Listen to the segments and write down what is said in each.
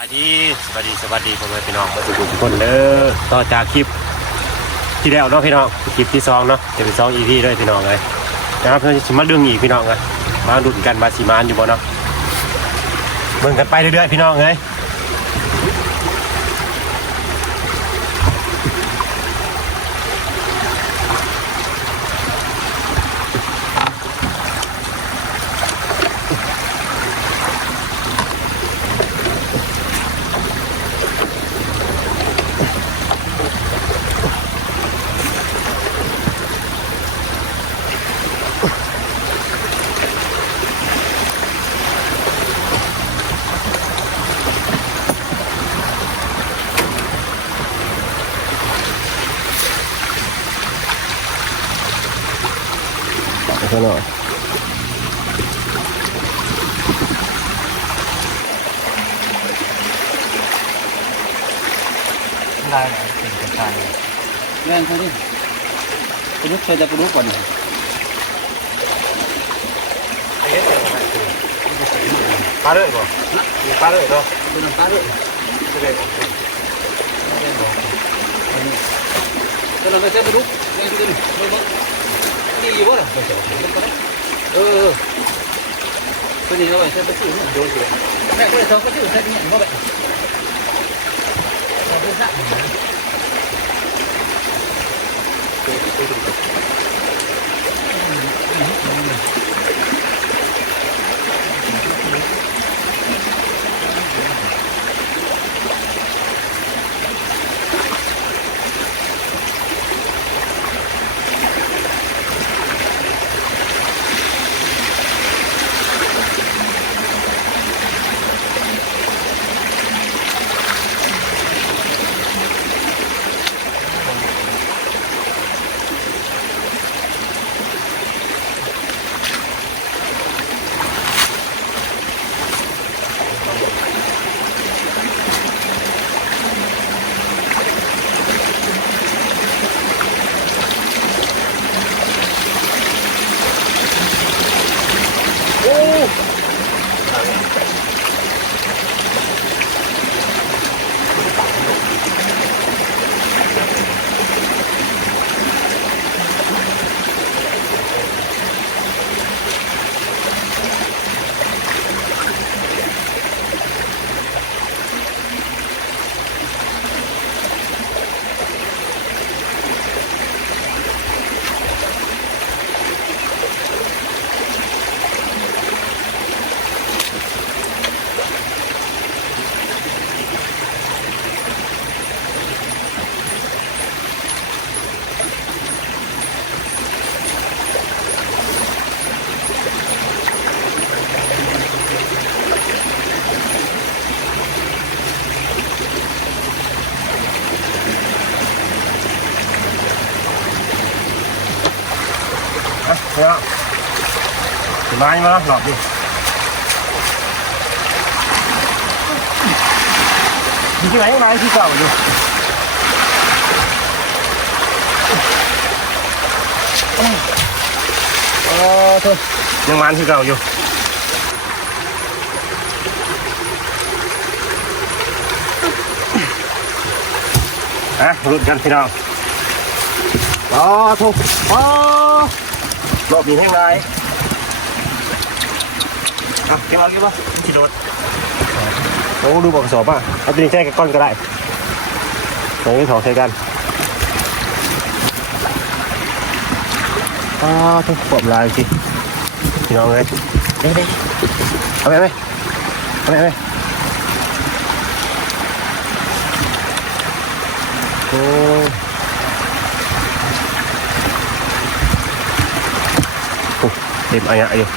วัสดีสวัสดีสวัสดีพ่อแม่พี่น้องทุกคนทุกคนเด้อต่อจากคลิปที่แล้วเนาะพี่น้องคลิปที่สองเนาะจะเป็นสองอีพีด้วยพี่น้องเลยนะครับเพื่อจะมาดึงอีกพี่น้องเลยมาดุนกันมาสีมานอยู่บ่เนาะเบิ่งกันไปเรื่อยๆพี่น้องเลย พี่น้องได้เป็นกระชายแม่นเขาดิกระดูกใช้แต่กระดูกก่อนนี่ปลาเลยบ่ปลาเลยเนาะเป็นน้ำตาด้วยจะได้ก็เราไปใช้กระดูกแม่นที่นี่เบิ่งดีอยู่บ่ล่ะไปเจาะมันก็ได้เออตัวนี้เอาไปใช้ไปซื้อเนี่ย โดนสิแม่ก็เลยเขาก็ซื้อใช้เนี่ยบ่แบบเราไปซักมันน สบายมาหลอกดิอยู่ที่ไหนยังไงที่เก่าอยู่เออเถอะยังมันที่เก่าอยู่อะรุดกันพี่น้องอ๋อถูกอ๋อรอบนี้ให้ไงอะเก็บเอาเก็บเอาที่โดดโอ้ดูบอกสอบอะเอาตัวนี้ใช้กับก้อนก็ได้สองนี้สองใช้กันอ่าทุกขวบลายสิพี่น้องเลยเด้เด้เอาไปเอาไปเอาไปเอาไปโอ้เต็มอะไรอยู่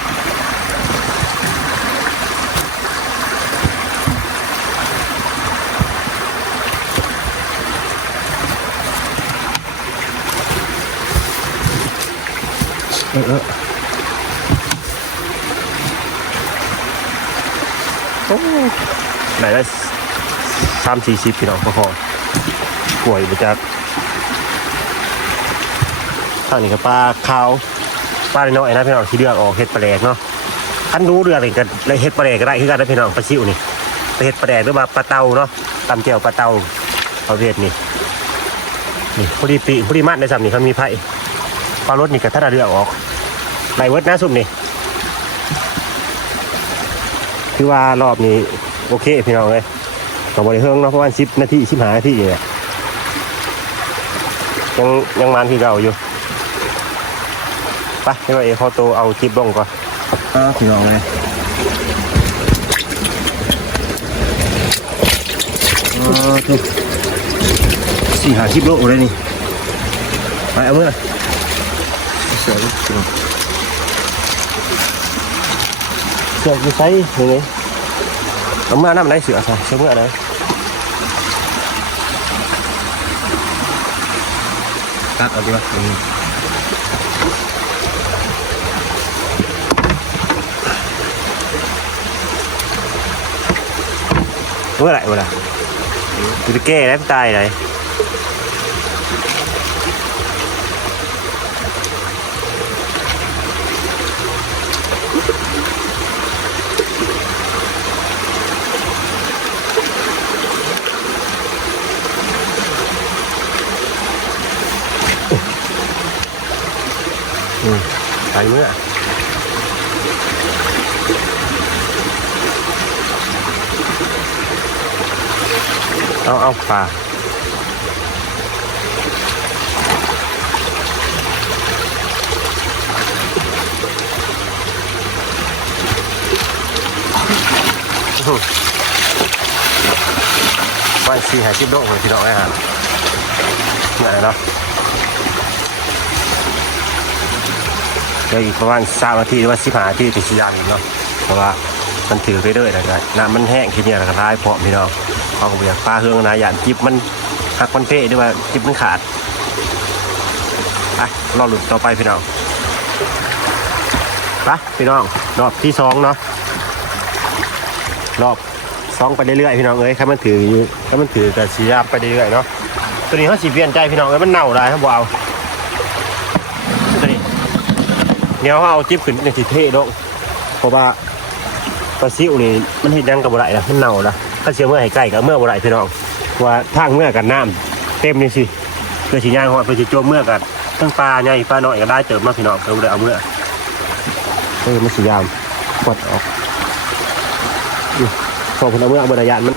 เออเออโอ้ไหนได้สามสี่สิบพี่น้องพอๆป่วยมาจากทางนี้ก็ปลาขาวปลาน้อยนะพี่น้องที่เลือกออกเห็ดปลาแดกเนาะท่านรู้เรื่องอะไรกันเลยเห็ดปลาแดกก็ได้คือกันนะพี่น้องปลาชิวนี่เห็ดปลาแดดหรือว่าปลาเตาเนาะตำเจียวปลาเตาประเภทนี้นี่พอดีปีพอดีมัดในสามนี่เขามีไผ่ ปลารสนี่กับท่าเรือออกไหลเวิร์ดนะซุ่มนี่คือว่ารอบนี้โอเคพี่น้องเลยกับบริเฮิงเนาะเพระว่าสิบนาทีสิบห้านาทีเนี่ยยังยังมันคือเก่าอยู่ไปให้ว่าเอเขาโตเอาคลิปลงก่อนพี่น้องเลยสี่หาคลิปโลเลยนี่ไปเอาเมื่อ เสือเสือเสือจะใช้ยังไงเอาเมื่อน้ำไหนเสือใส่เสือเมื่อไหนตัดเอาดีกว่าเมื่อไหร่เมื่อไหร่ จะแก้แล้วตายเลย อืมไปเมื่อเอาเอาปลาวันสี่หาชิบโลกเลยพี่น้องไอ้ห่าไหนเนาะ เดี๋ยวอีกประมาณสามนาทีหรือว่าสิบห้านาทีถึงสิยามอีกเนาะเพราะว่ามันถือไปเรื่อยนะครับน้ำมันแห้งทีนี้ยกระท้ายเพาะพี่น้องเขาก็อยากปลาเฮืองนะอย่างจิบมันหักมันเป๊ะด้วยว่าจิบมันขาดไปรอหลุดต่อไปพี่น้องไปพี่น้องรอบที่สองเนาะรอบสองไปเรื่อยๆพี่น้องเอ้ยถ้ามันถืออยู่ถ้ามันถือกับสียามไปเรื่อยๆเนาะตัวนี้เขาสีเปลี่ยนใจพี่น้องเอ้ยมันเน่าได้ครับบ่เอาตัวนี้ เดี๋ยวเขาเอาจิ๊บขึ้นในสีเท่ลงเพราะว่าปลาซิวนี่มันเห็นยังกับบ่ได้ละมันเน่าละถ้าเชื่อเมื่อให้ใกล้กับเมื่อบ่ได้พี่น้องว่าทางเมื่อกันน้ำเต็มนี่สิเพื่อสีย่างหอดเพื่อสีโจมเมื่อกันทั้งปลาใหญ่ปลาน้อยก็ได้เติมมาพี่น้องเราเลยเอาเมื่อเออมันสียามกดออกพอพอคนเอาเมื่อเอาบรรยานมัน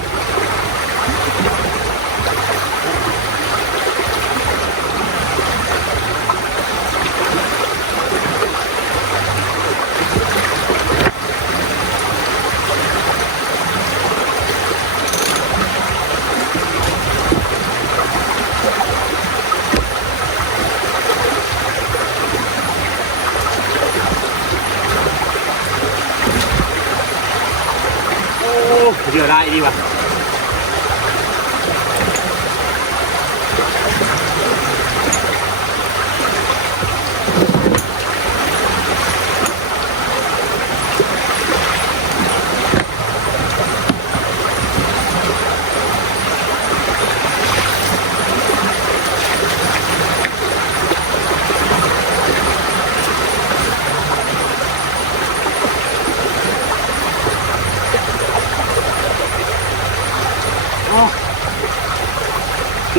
โอ้ เดี๋ยวได้ดีว่ะ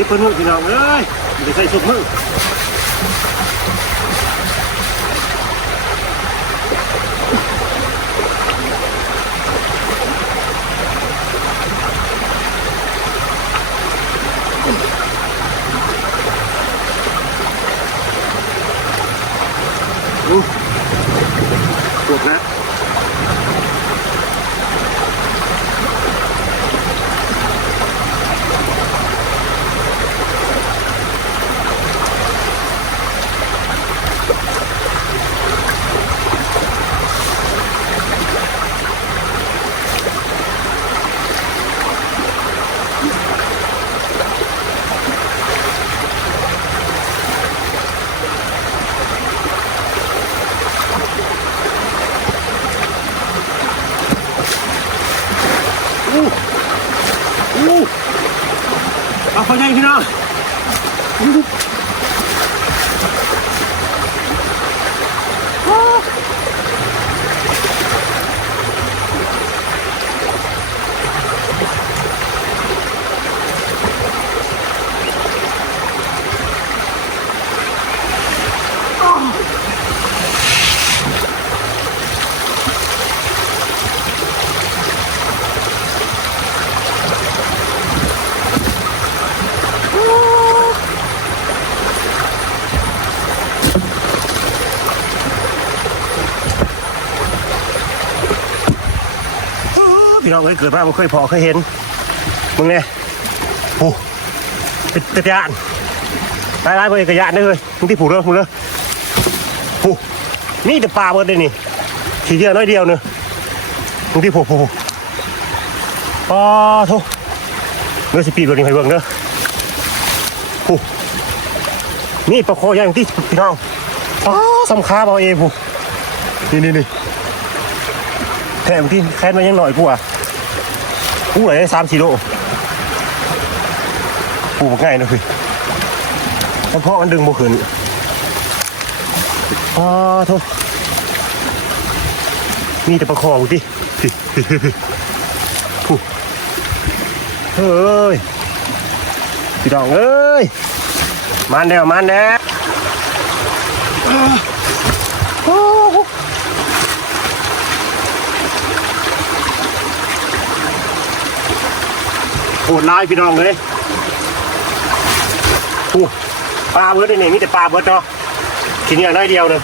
เพิ่นมือพี่น้องเอ้ยเดี๋ยวใส่สุดมืออู้ น้องเอ้ยเกิดมาไม่เคยพอเคยเห็นมึงเนี่ยโอ้เป็นเป็นยานไล่ไล่ไปกระยานได้เลยมึงที่ผูกเลยมึงเลยโอ้นี่แต่ปลาเบิดเลยนี่ทีเดียวน้อยเดียวเนอะมึงที่ผูกผูกอ๋อโถเนื้อสิปีบตัวนี้ให้เบิ่งเด้อโอ้นี่ปลาคอใหญ่ที่พี่น้องอ๋อสำคัญเอาเอผูนี่นี่นี่แทนที่แค่มายังหน่อยกูอะ กูไหนสามสี่โลปูง่ายนะคือแล้วเพราะมันดึงโมขึ้นอ๋อโทษมีแต่ประคองที่ผู้เฮ้ยพี่น้องเอ้ยมันแล้วมันแล้วโอ้โห โหดร้ายพี่น้องเลยโอ้ปลาเบิร์ดนี่ยมีแต่ปลาเบิร์ดเนาะกินอย่างน้อยเดียวเลย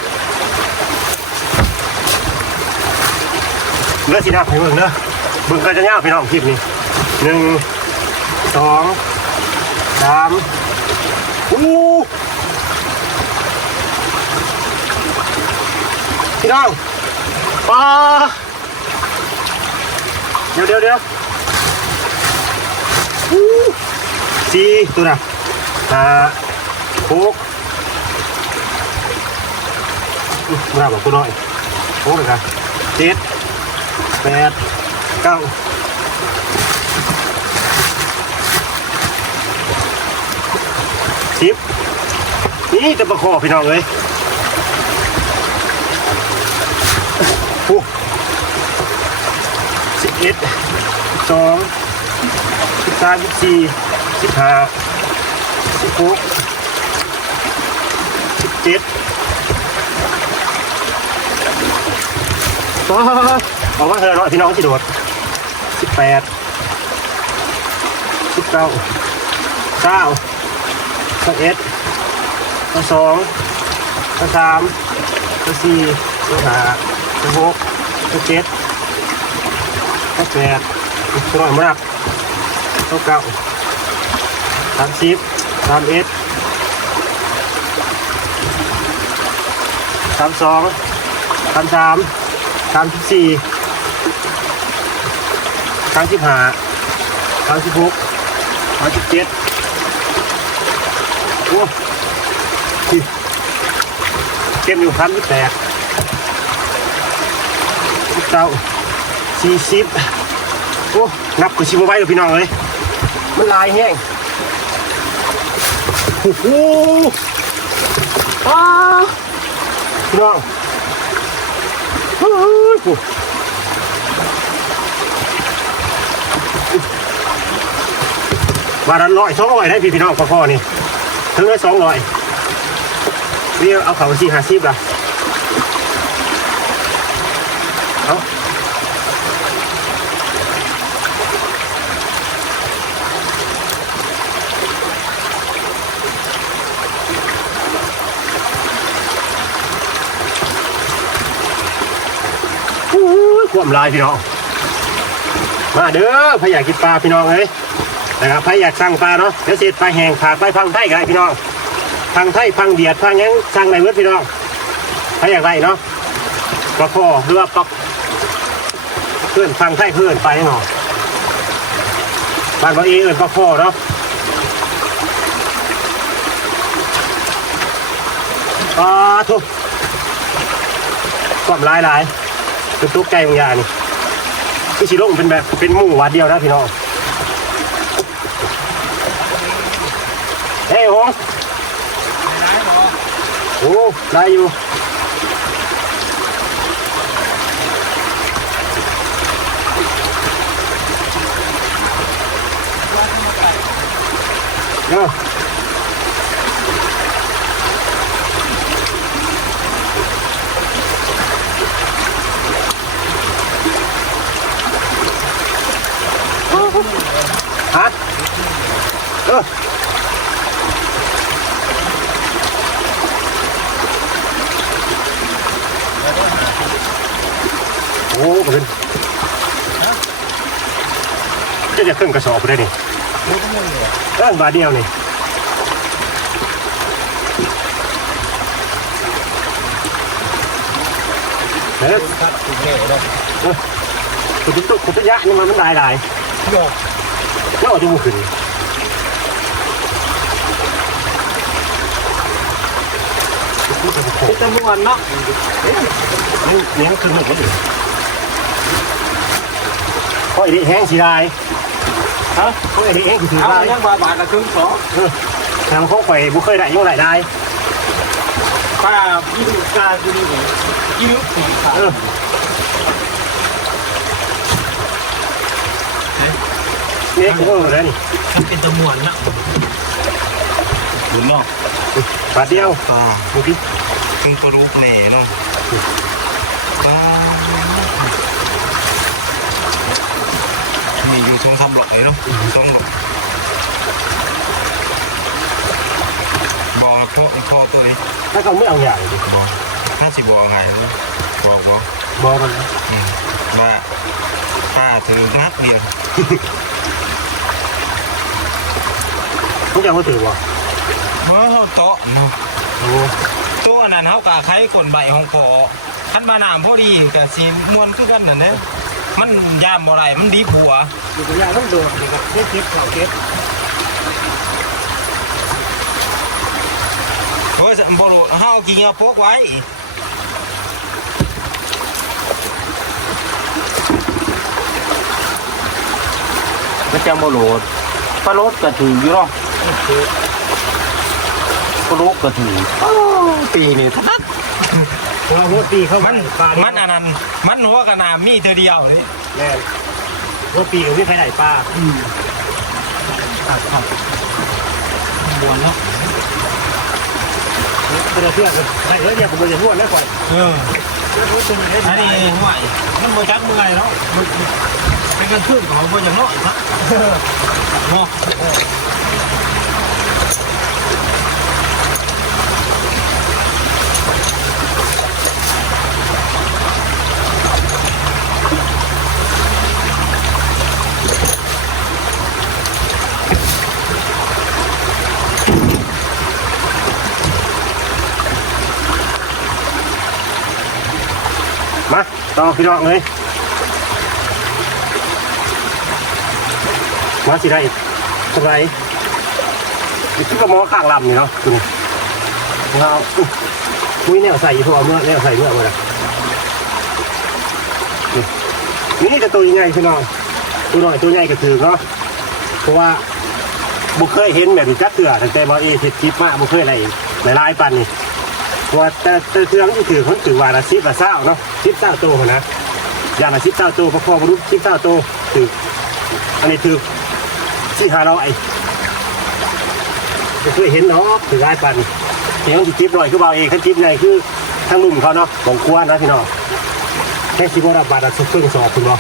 เลือดสีน้ำให้เบิ่งเนอะเบิ่งกันจะยากพี่น้องคลิปนี้หนึ่งสองสามอู้พี่น้องปลาเดี๋ยวเดี๋ยวเดี๋ยว สี่ตัวน่ะห้าหกมาบอกตัวน้อยหกเลยครับเจ็ดแปดเก้าสิบนี่จะประคอพี่น้องเลยโอ้สิบเอ็ดสอง สิบสามสิบสี่สิบห้าสิบหกสิบเจ็ดต่อออกมาเถอะเนาะพี่น้องที่โดดสิบแปดสิบเก้าเก้าสิบเอ็ดสิบสองสิบสามสิบสี่สิบห้าสิบหกสิบเจ็ดสิบแปดสิบเก้ามานับ เท่าเก้าสามสิบสามเอ็ดสามสองสามสามสามสิบสี่สามสิบห้าสามสิบหกสามสิบเจ็ดโอ้เต็มอยู่สามสิบแปดเก้าสี่สิบโอ้นับกับชิบไว้เลยพี่น้องเลย ลายแห้งโอ้โหอ้าพี่น้องเฮ้ยโอ้วารันร้อยสองร้อยได้พี่พี่น้องพ่อๆนี่ถึงได้สองร้อยนี่เอาเขาสี่ห้าสิบละเอา อู้ยค วมลายพี่น้อง มาเด้อใครอยากกินปลาพี่น้องเลยนะครับใครอยากสั่งปลาเนาะเดี๋ยวเสร็จปลาแห้งขาดไปพังไทยกันพี่น้องพังไทยพังเดียดพังหยังสั่งในเว็บพี่น้องใครอยากได้เนาะปลาคอหรือว่าปลาเพื่อนพังไทยเพื่อนไปเนาะบ้านเราเองเอินปลาคอเนาะปลาทุกความลายหลาย คือตุ๊กไก่บางอย่างนี่คือชิโร่เป็นแบบเป็นหมู่วัดเดียวนะพี่น้องเฮ้ยโหงโอ้ได้อยู่เนาะฮะเออ โอ้เป็น จะจะขึ้นกระสอบเลยนี่รู้ก็ไม่เลยเรื่องบาทเดียวนี่เฮ้ยคัดถูกเลยแล้วคุณตุ๊กคุณตุ๊กยะนี่มันมันหลายหลายโยกแล้วเอาจมูกขึ้นนี่เป็นโขกจำนวนเนาะนี่เลี้ยงขึ้นหมดเลยเพราะไอ้นี่แห้งสีลาย ฮะเพราะไอ้นี่แห้งสีเอาลายยังบาบาทละครึ่งสองทางเขาไปบุเคยได้ยังไงได้ป้าพี่ดูกาดูนี่เลยยิ้มสีขาวเออนี่กูก็รู้แล้วนี่มันเป็นตะมวนนะดูเนาะบาทเดียวอ่าเมื่อกี้ครึ่งตัวรูปแหน่เนาะป้า อยู่ช่องทำหลอยเนาะช่องหลอยบอกพ่อพ่อตัวเองถ้าเขาไม่เอาใหญ่ดิบอกถ้าสิบอกไงบอกบอกบอกมันอืมว่าป้าถือนักเดียวเขาจะมาถือบ่เมื่อเขาโต๊ะเนาะโอ้ตัวนั้นเขากะไข่คนใบของคอขันมาน้ำพอดีกับสีมวนคือกันนั่นแหละ มันยามบ่ไรมันดีผัวยตัวอย่างต้องโดนนี่ครับได้เก็บเขาเก็บเฮ้ยบ่รู้เฮากินเอาพกไว้ก็จะมาโหลดปลาโลดก็ถืออยู่เนาะปลาโลดก็ถืออ้าวปีนี้ทัด เพราะว่าหัวปีเข้ามัมันปลามัมันอันนั้นมันหัวกระนามีเธอเดียวนี่แน่หัวปีกับพี่ใครได้ปลาบวนเนาะเป็นเพื่อนกันได้เลยเนี่ยผมจะนวดแล้วก่อนเอออันนี้ห่วยมันบ่จักเมื่อยเนาะมันเป็นกันขึ้นของบ่จังเนาะนะเนาะ มา ต่อพี่น้องเลยมาสิได้ทำไรอีกที่ก็มองข้างลำนี่เนาะคุณเรามุ้ยแนวใส่ทัวเมื่อแนวใส่เมื่อมื่อนี่นี่จะตัวใหญ่พี่น้องตัวหน่อยตัวใหญ่ก็ถือเนาะเพราะว่าบุเคยเห็นแบบนี้จักเถื่อตั้งแต่บอเอเห็ดคลิปมาบุเคยอะไรหลายๆปันนี่ว่าแต่แต่เทืองที่ถือเขาถือว่าละสิบละเศร้าเนาะ ชิปเต้าโตหนะ อย่างละชิปเต้าโตพอพอมรู้สิบเต้าโตถืออันนี้ถือที่หาเราไอ้จะเคยเห็นเนาะถือได้ปันเสียงจิ๊บหน่อยคือเบาเองขั้นจิ๊บใหญ่คือทั้งลุ่มเขาเนาะของครัวนะพี่น้องแค่ชิบรับบาทละสุดเครื่องสอบคุณบอก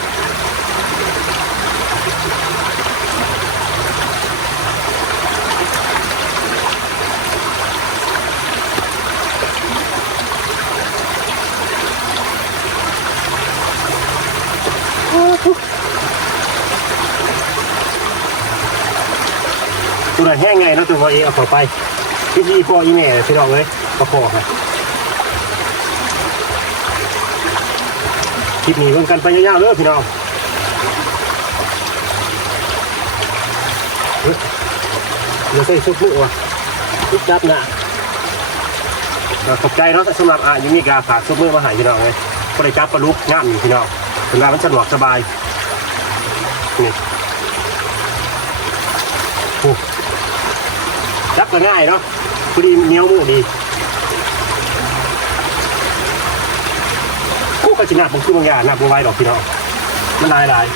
ะตัวนั้นแห้งไงเนาะตัวเบาเองเอาข้าไปพี่พี่พ่ออีแม่พี่น้องเลยประคอครับคลิปนี้ร่วมกันไปยาวๆเลยพี่น้องเดี๋ยวใส่ซุปมือวะซุปจับนะขอบใจเนาะสำหรับอะยูนิกาฝากซุปมือมาหายพี่น้องเลยก็ได้จับปลาลุกงามอยู่พี่น้องเป็นงามันสะดวกสบายนี่โอ้จับ ก็ง่ายเนาะพอดีเหนียวมือดีโอ้กระชินาผมคือบางอย่างนับบางไว้ดอกพี่น้องมันลายลาย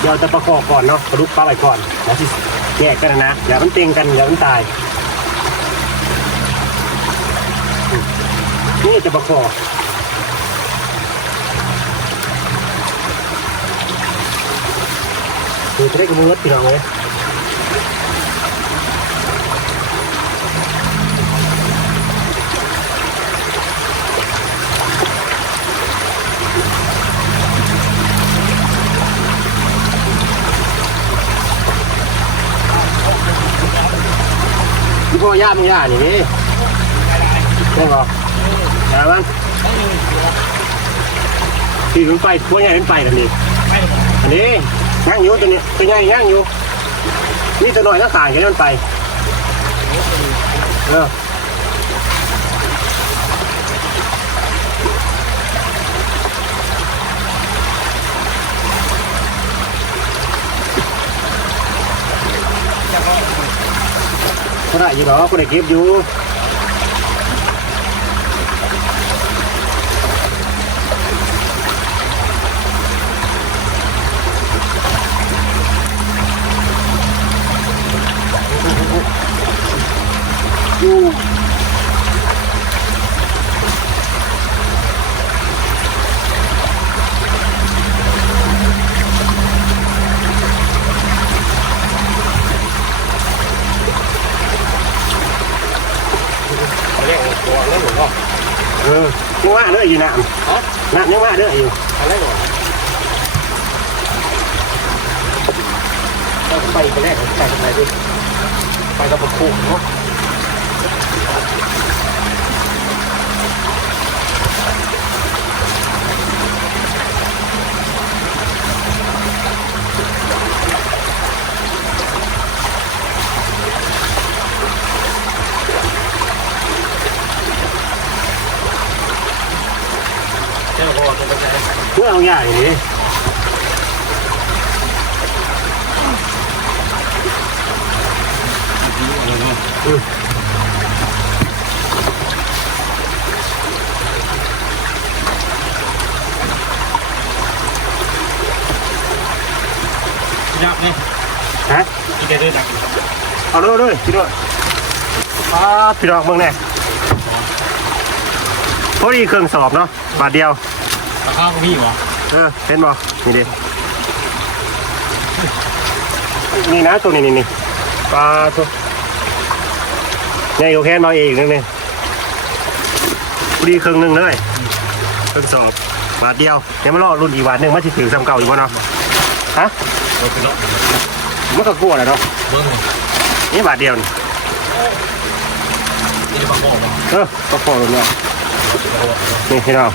เดี๋ยวจะประกอบก่อนเนาะกระดุกปลาไปก่อนแล้วที่แยกกันนะอย่ามันเต็งกันอย่ามันตาย นี่จะประคองดูจะได้กับมือพี่น้องเลยพ่อย่ามึงย่านี่ได้บอก ย่ามันที่มันไปพวกใหญ่มันไปกันนี่อันนี้ย่างอยู่ตัวนี้ตัวใหญ่ย่างอยู่นี่ตัวหน่อยแล้วขายแค่มันไปเออก็ได้อยู่หรอก็ได้เก็บอยู่ เรียกตัวเล่นหรือเปล่า เออ ยังว่าเด้ออยู่น้ำน้ำยังว่าเด้ออยู่อะไรก่อนไปไปแรกไปทำไมดิไปกับประคุเนาะ เจ้าพ่อเป็นไง เพื่อเอาใหญ่นี่ยักษ์ไงฮะกินได้ด้วยดักเอาด้วยด้วยพี่ด้วยอ่าพี่ดอกเมืองแน่พอดีเครื่องสอบเนาะบาทเดียว ราคาก็มีวะเออเห็นบ่นี่ดินี่นะตัวนี้นี่นี่ปลาตัวใหญ่กว่าแค่มาเองนึงนี่พอดีครื่งหนึงเลยครื่งสอบบาทเดียวเดี๋ยวมารอรุ่นอีกบาทหนึงมาที่ถือซ้ำเก่าอยู่บ่เนาะฮะเราไปแล้วมันก็กลัวแหละเนาะนี่บาทเดียวนี่นี่จะมาบอกว่าเออก็พอแล้วเนี่ยนี่พี่น้อง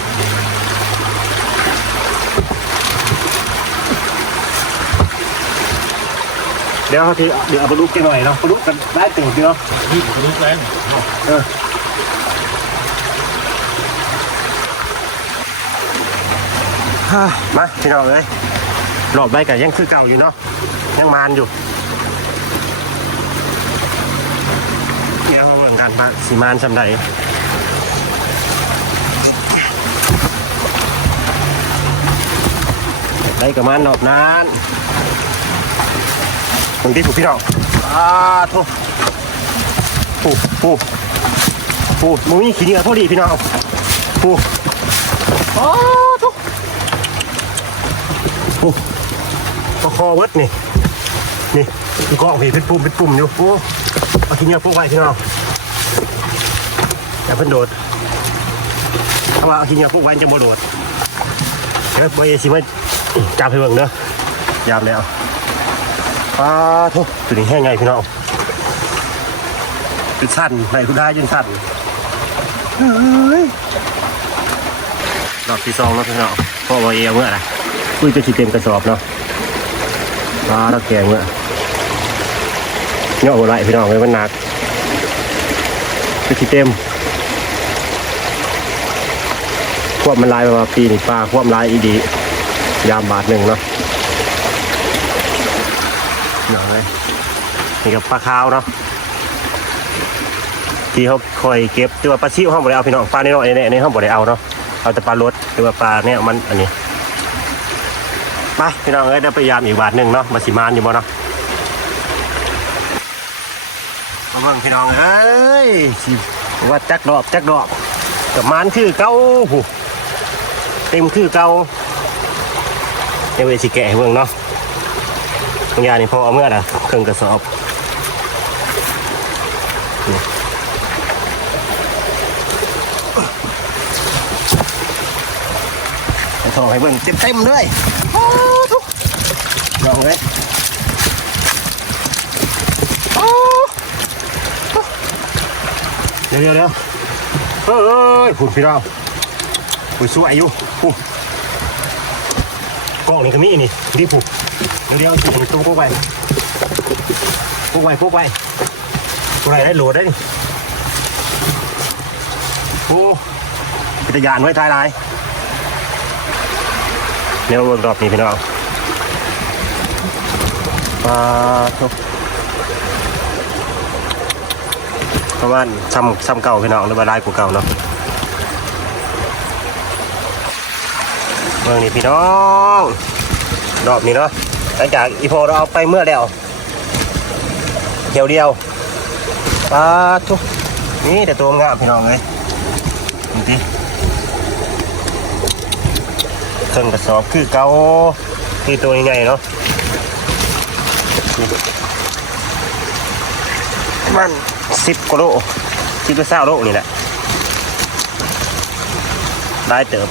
เดี๋ยวเขาทีเดี๋ยวเอาปลาดุกกันหน่อยเนาะปลาดุกกันได้ตื่นเดียวนี่กระดูกแรงเออฮ่ามาพี่น้องเอ้ยหลอดใบกับยังคือเก่าอยู่เนาะยังมานอยู่เดี๋ยวเขาเบิ่งกันว่าสีมานสำใดได้กับมันดอกนั้น ตรงที่ถูกพี่น้องอ่าโทษปูปูปูมึงมีขี้เหนียวพอดีพี่น้องปูอ๋อโทษปูประคอเวิร์ดนี่นี่ดูกล้องพี่เป็นปุ่มเป็นปุ่มอยู่ปูเอาขี้เหนียวพวกไว้พี่น้องอย่าเพิ่นโดดเอาว่าเอาขี้เหนียวพวกไว้จะโมโดดเฮ้ยบอยสิมาจับให้เบิ่งเด้อยามแล้ว ปลาทุกตัวนี้แห้งไงพี่น้องเป็นสั้นไหนคุณได้จนสั้นเฮ้ยรอบที่สองแล้วพี่น้องพ่อบอยเอเมื่อไรคุยจะสิเต็มกระสอบเนาะปลาตะแกงเมื่อเนาะหัวไหลพี่น้องเลยมันหนักจะสิเต็มควบมันลายมาปีนี่ปลาควบลายอีดี ยามบาทหนึ่งเนาะ เนาะเลยนี่กับปลาขาวเนาะที่เขาคอยเก็บตัวปลาซิวห้องบ่ได้เอาพี่น้องปลาในน้อยๆเนี่ยในห้องบ่ได้เอาเนาะเอาแต่ปลารสหรือว่าปลาเนี่ยมันอันนี้ไปพี่น้องเอ้ยได้พยายามอีกบาทหนึ่งเนาะมาสิมานอยู่บ่เนาะมาเบิ่งพี่น้องเอ้ยสิว่าจักดอกจักดอกกับมันคือเก้าเต็มคือเก่าเดี๋ยวไปสิแกะเบิ่งเนาะ งอย่างนี่พอเอาเมื่อน่ะเครื่องกระสอบนี่เอาทองให้เบิ่งเต็มเต็มๆเลยโอ้ทุกลองเลยโอ้ทุกเดี๋ยวเดี๋ยวเดี๋ยวเอ้ยผุดพี่น้องผุดสวยอยู่ปุ๊บกล้องนี่ก็มีนี่ดีปุ๊บ เดี๋ยวเดี๋ยวจุ่มตู้พวกไปพวกไปพวกไปพวกไปได้โหลดได้นี่โอ้พิจารยานไว้ท้ายลายเดี๋ยวเวิร์กรอบนี้พี่น้องปลาทุกประมาณซ้ำซ้ำเก่าพี่น้องหรือว่าลายกว่าเก่าเนาะเมืองนี้พี่น้องรอบนี้เนาะ หลังจากอีโพเราเอาไปเมื่อแล้วเดียวเดียวปลาทุกนี่แต่ตัวงามพี่น้องเลยนี่ดิเครื่องกระสอบคือเกาคือตัวใหญ่เนาะมันสิบกว่าโลสิบกว่าเศร้าโลนี่แหละได้เติบ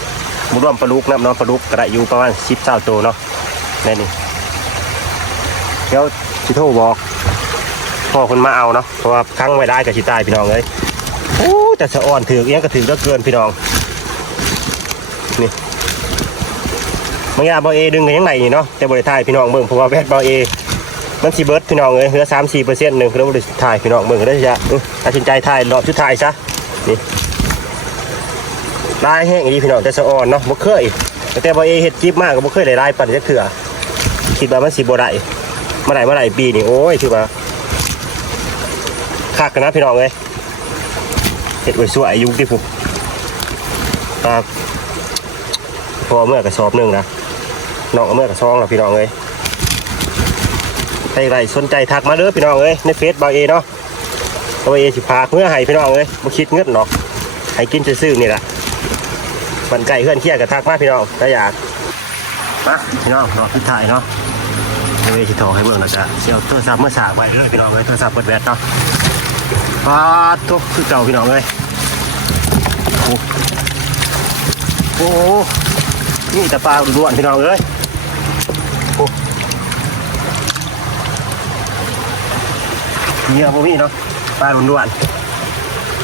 มุรวมปลาลูกนะน้องปลาลูกกระอยู่ประมาณสิบเศร้าตัวเนาะนี่นี่ เดี๋ยวสิโทรบอกพ่อคนมาเอาเนาะเพราะว่าครั้งไว้ได้กับชิตายพี่น้องเลยโอ้แต่สะอ่อนถือเอี้ยงก็ถือเหลือเกินพี่น้องนี่บางอย่างบอเอดึงกันยังไงนี่เนาะแต่บริทายพี่น้องเบิ่งเพราะว่าแวดบอเอมันสีเบิร์ดพี่น้องเลยเหลือสามสี่เปอร์เซ็นต์หนึ่งคือเราได้ถ่ายพี่น้องเบิ่งได้จะตัดสินใจถ่ายรอบชุดถ่ายซะนี่ลายแห้งดีพี่น้องแต่สะอ่อนเนาะบ่เคยแต่บ่เอเฮ็ดคลิปมากก็บ่เคยได้ลายปั่นจักเถื่อคิดว่ามันสิบ่ได้ มาได้มาได้ปีนี่โอ้ยถือว่าคักกันนะพี่น้องเลยเฮ็ดไว้สวยอยู่ที่ผมครับพอเมื่อกระสอบหนึงนะน้องเอาเมื่อกระซองแล้วพี่น้องเลยใครไรสนใจทักมาเด้อพี่น้องเอ้ยในเฟซบางเอเนาะบางเอสิพาเมื่อให้พี่น้องเอ้ยบ่คิดเงินหรอกให้กินซื่อๆนี่แหละบันไก่เพื่อนเคียกับทักมาพี่น้องถ้าอยากมาพี่น้องรอพี่ถ่ายเนาะ บางเอสิโทรให้เบิ่งแล้วจ้ะเสียวโทรศัพท์เมื่อสากไว้เลยพี่น้องเอ้ยโทรศัพท์เปิดแบตเนาะปาดทุกคือเก่าพี่น้องเอ้ยโอ้โอ้นี่แต่ปลาล้วนพี่น้องเอ้ยเงียบบ่มีเนาะปลาล้วน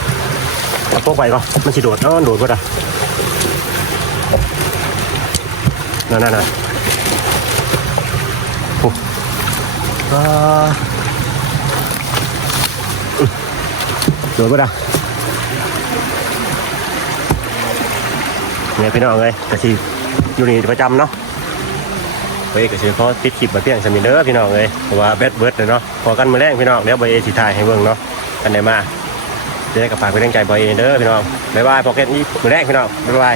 ๆเอาพวกไปก่อนมันสิโดดเนาะโดดบ่ได้นั่นนั่นนั่นโอ้ ปลาอื้อโดดบ่ได้เนี่ยพี่น้องเลยกะสิอยู่นี่ประจำเนาะเฮ้ยก็สิขอติดคลิปมาเพียงสมิเด้อพี่น้องเลยเพราะว่าแบดเบิร์ดเลยเนาะพอกันมาแรงพี่น้องเดี๋ยวใบเอสิถ่ายให้เบิ่งเนาะกันได้มาจะได้กับฝากเป็นแรงใจใบเอเด้อพี่น้องบ๊ายบายพอแค่นี้มือแรกพี่น้องบ๊ายบาย